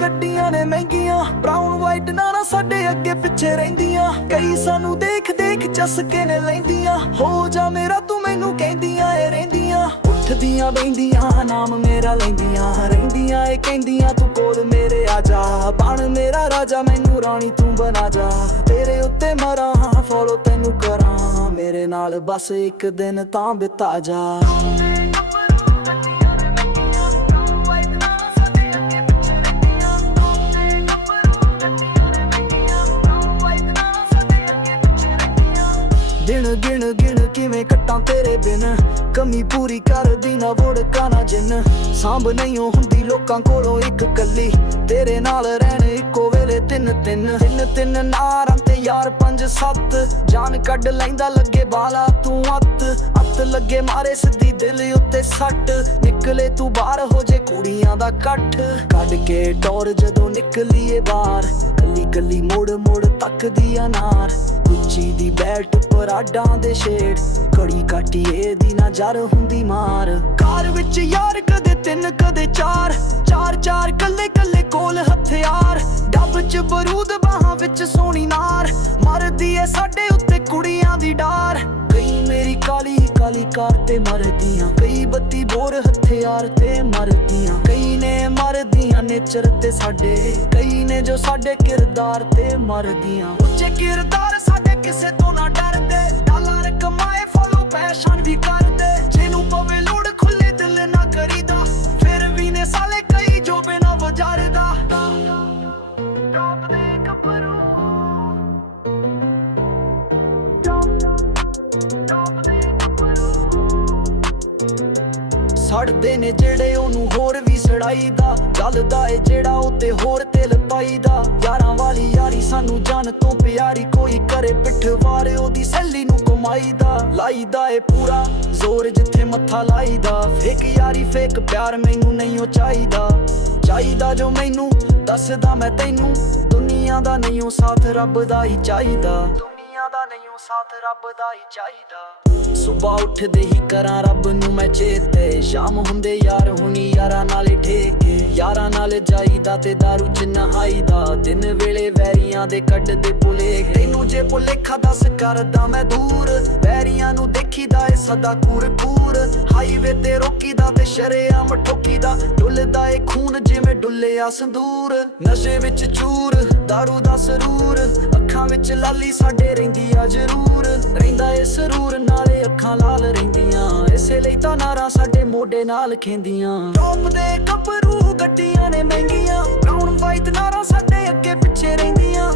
ਗੱਡੀਆਂ ਨੇ ਮਹਿੰਗੀਆਂ। ਬ੍ਰਾਊਨ ਵਾਈਟ ਨਾਰਾ ਸਾਡੇ ਅੱਗੇ ਪਿੱਛੇ ਰਹਿੰਦੀਆਂ। ਕਈ ਸਾਨੂੰ ਦੇਖ ਦੇਖ ਚਸਕੇ ਨੇ ਲੈਂਦੀਆਂ। ਹੋ ਜਾ ਮੇਰਾ, ਤੂੰ ਮੈਨੂੰ ਕਹਿੰਦੀਆਂ ਏ ਰਹਿੰਦੀਆਂ। ਉੱਠਦੀਆਂ ਬੈਂਦੀਆਂ ਨਾਮ ਮੇਰਾ ਲੈਂਦੀਆਂ। ਰਹਿੰਦੀਆਂ ਏ ਕਹਿੰਦੀਆਂ, ਤੂੰ ਕੋਲ ਮੇਰੇ ਆ ਜਾ ਬਣ ਮੇਰਾ ਰਾਜਾ, ਮੈਨੂੰ ਰਾਣੀ ਤੂੰ ਬਣਾ ਜਾ। ਤੇਰੇ ਉੱਤੇ ਮਰਾਂ ਫੋਲੋ ਤੈਨੂੰ ਕਰਾਂ। ਮੇਰੇ ਨਾਲ ਬਸ ਇੱਕ ਦਿਨ ਤਾਂ ਬਿਤਾ ਜਾ। ਦਿਨ ਗਿਣ ਗਿਣ ਕਿਵੇਂ ਕੱਟਾਂ ਤੇਰੇ ਬਿਨ? ਕਮੀ ਪੂਰੀ ਕਰਦੀ ਨਾ ਵੋੜਕਾ ਨਾ ਜਿੰਨ? ਸਾਂਭ ਨਹੀਂ ਹੁੰਦੀ ਲੋਕਾਂ ਕੋਲੋਂ ਇੱਕ ਕੱਲੀ। ਤੇਰੇ ਨਾਲ ਰਹਿਣ ਇੱਕੋ ਵੇਲੇ ਤਿੰਨ ਤਿੰਨ। ਤਿੰਨ ਤਿੰਨ ਨਾਰਾਂ ਤੇ ਯਾਰ ਪੰਜ ਸੱਤ। ਜਾਨ ਕੱਢ ਲੈਂਦਾ ਲੱਗੇ ਬਾਲਾ ਤੂੰ ਅੱਤ। ਅੱਤ ਲੱਗੇ ਮਾਰੇ ਸਿੱਧੀ ਦਿਲ ਉੱਤੇ ਸੱਟ। ਨਿਕਲੇ ਤੂੰ ਬਾਹਰ ਹੋ ਜੇ ਕੁੜੀਆਂ ਦਾ ਕੱਠ। ਕੱਢ ਕੇ ਟੌਰ ਜਦੋਂ ਨਿਕਲੀਏ ਬਾਹਰ। ਕੱਲੀ ਕੱਲੀ ਮੋੜ ਮੋੜ ਤੱਕਦੀ ਅਨਾਰ ਉੱਚੀ ਦੀ ਬੈਲਟ ਪਰਾਡਾਂ ਦੇ ਸ਼ੇਡ। ਕੜੀ ਕਾਟੀਏ ਦੀ ਨਾ ਜਰ ਹੁੰਦੀ ਮਾਰ। ਕਾਰ ਵਿੱਚ ਯਾਰ ਕਦੇ ਤਿੰਨ, ਕਦੇ ਚਾਰ। ਚਾਰ ਚਾਰ ਕੱਲੇ ਕੱਲੇ ਕੋਲ ਹਥਿਆਰ। ਡੱਬ ਚ ਬਰੂਦ ਬਾਹਾਂ ਵਿੱਚ ਸੋਹਣੀ ਨਾਰ। ਮਰਦੀ ਏ ਸਾਡੇ ਉੱਤੇ ਕੁੜੀਆਂ ਦੀ ਡਾਰ। ਕਈ ਮੇਰੀ ਕਾਲੀ ਕਾਲੀ ਕਾਰ ਤੇ ਮਰਦੀਆਂ। ਕਈ ਬੱਤੀ ਬੋਰ ਹਥਿਆਰ ਤੇ ਮਰਦੀਆਂ। ਕਈ ਨੇ ਮਰਦੀਆਂ ਨੇਚਰ ਤੇ ਸਾਡੇ। ਕਈ ਨੇ ਜੋ ਸਾਡੇ ਕਿਰਦਾਰ ਤੇ ਮਰਦੀਆਂ। ਉੱਚੇ ਕਿਰਦਾਰ ਸੜਦੇ ਨੇ ਜਿਹੜੇ ਉਹਨੂੰ ਹੋਰ ਵੀ ਸੜਾਈਦਾ। ਚੱਲਦਾ ਏ ਜਿਹੜਾ ਉਤੇ ਹੋਰ ਤੇਲ ਪਾਈਦਾ। ਯਾਰਾਂ ਵਾਲੀ ਯਾਰੀ ਸਾਨੂੰ ਜਾਨ ਤੋਂ ਪਿਆਰੀ, ਕੋਈ ਕਰੇ ਪਿੱਠ ਉਹਦੀ ਸੈਲੀ ਨੂੰ ਕਮਾਈਦਾ। ਲਾਈਦਾ ਏ ਪੂਰਾ ਜ਼ੋਰ ਜਿੱਥੇ ਮੱਥਾ ਲਾਈਦਾ। ਫੇਕ ਯਾਰੀ, ਫੇਕ ਪਿਆਰ ਮੈਨੂੰ ਨਹੀਂ ਉਹ ਚਾਹੀਦਾ। ਚਾਹੀਦਾ ਜੋ ਮੈਨੂੰ ਦੱਸਦਾ ਮੈਂ ਤੈਨੂੰ। ਦੁਨੀਆ ਦਾ ਨਹੀਂ ਉਹ ਸਾਥ ਰੱਬ ਦਾ ਹੀ ਚਾਹੀਦਾ। ਦੁਨੀਆ ਸਾਥ ਰੱਬ ਦਾ ਹੀ ਚਾਹੀਦਾ। ਸਵੇਰ ਉੱਠਦੇ ਹੀ ਕਰਾਂ ਰੱਬ ਨੂੰ ਮੈਂ ਚੇਤੇ। ਸ਼ਾਮ ਹੁੰਦੇ ਯਾਰ, ਹੁਣੀ ਯਾਰਾਂ ਨਾਲੇ ਠੇਕੇ। ਯਾਰਾਂ ਨਾਲ ਜਾਈਦਾ ਤੇ दारू ਚ ਨਹਾਈਦਾ। ਦਿਨ ਵੇਲੇ ਵੈਰੀਆਂ ਦੇ ਕੱਢਦੇ ਭੁਲੇ ਤੈਨੂੰ ਜੇ ਭੁਲੇਖਾ ਦੱਸ ਕਰਦਾ ਮੈਂ ਦੂਰ। ਵੈਰੀਆਂ ਨੂੰ ਦੇਖੀਦਾ ਏ ਸਦਾ ਕੂਰ ਕੂਰ ਹਾਈਵੇ ਤੇ ਰੋਕੀਦਾ ਤੇ ਸ਼ਰੇਆਮ ਠੋਕੀਦਾ। ਡੁੱਲਦਾ ਏ ਜਿਵੇਂ ਸੰਦੂਰ, ਨਸ਼ੇ ਵਿੱਚ ਚੂਰ, दारू ਦਾ ਸਰੂਰ, ਅੱਖਾਂ ਵਿੱਚ ਲਾਲੀ ਸਾਡੇ ਰਹਿੰਦੀ ਆ ਜ਼ਰੂਰ। ਰਹਿੰਦਾ ਏ ਸਰੂਰ, ਨਾਲੇ ਅੱਖਾਂ ਲਾਲ ਰਹਿੰਦੀਆਂ। ਇਸੇ ਲਈ ਤਾਂ ਨਾਰਾ ਸਾਡੇ ਮੋਢੇ ਨਾਲ ਖੇਂਦੀਆਂ। ਟੌਪ ਦੇ ਗੱਭਰੂ ਗੱਡੀਆਂ ਨੇ ਮਹਿੰਗੀਆਂ। ਬ੍ਰਾਊਨ ਵਾਈਟ ਨਾਰਾ ਸਾਡੇ ਅੱਗੇ ਪਿੱਛੇ ਰਹਿੰਦੀਆਂ।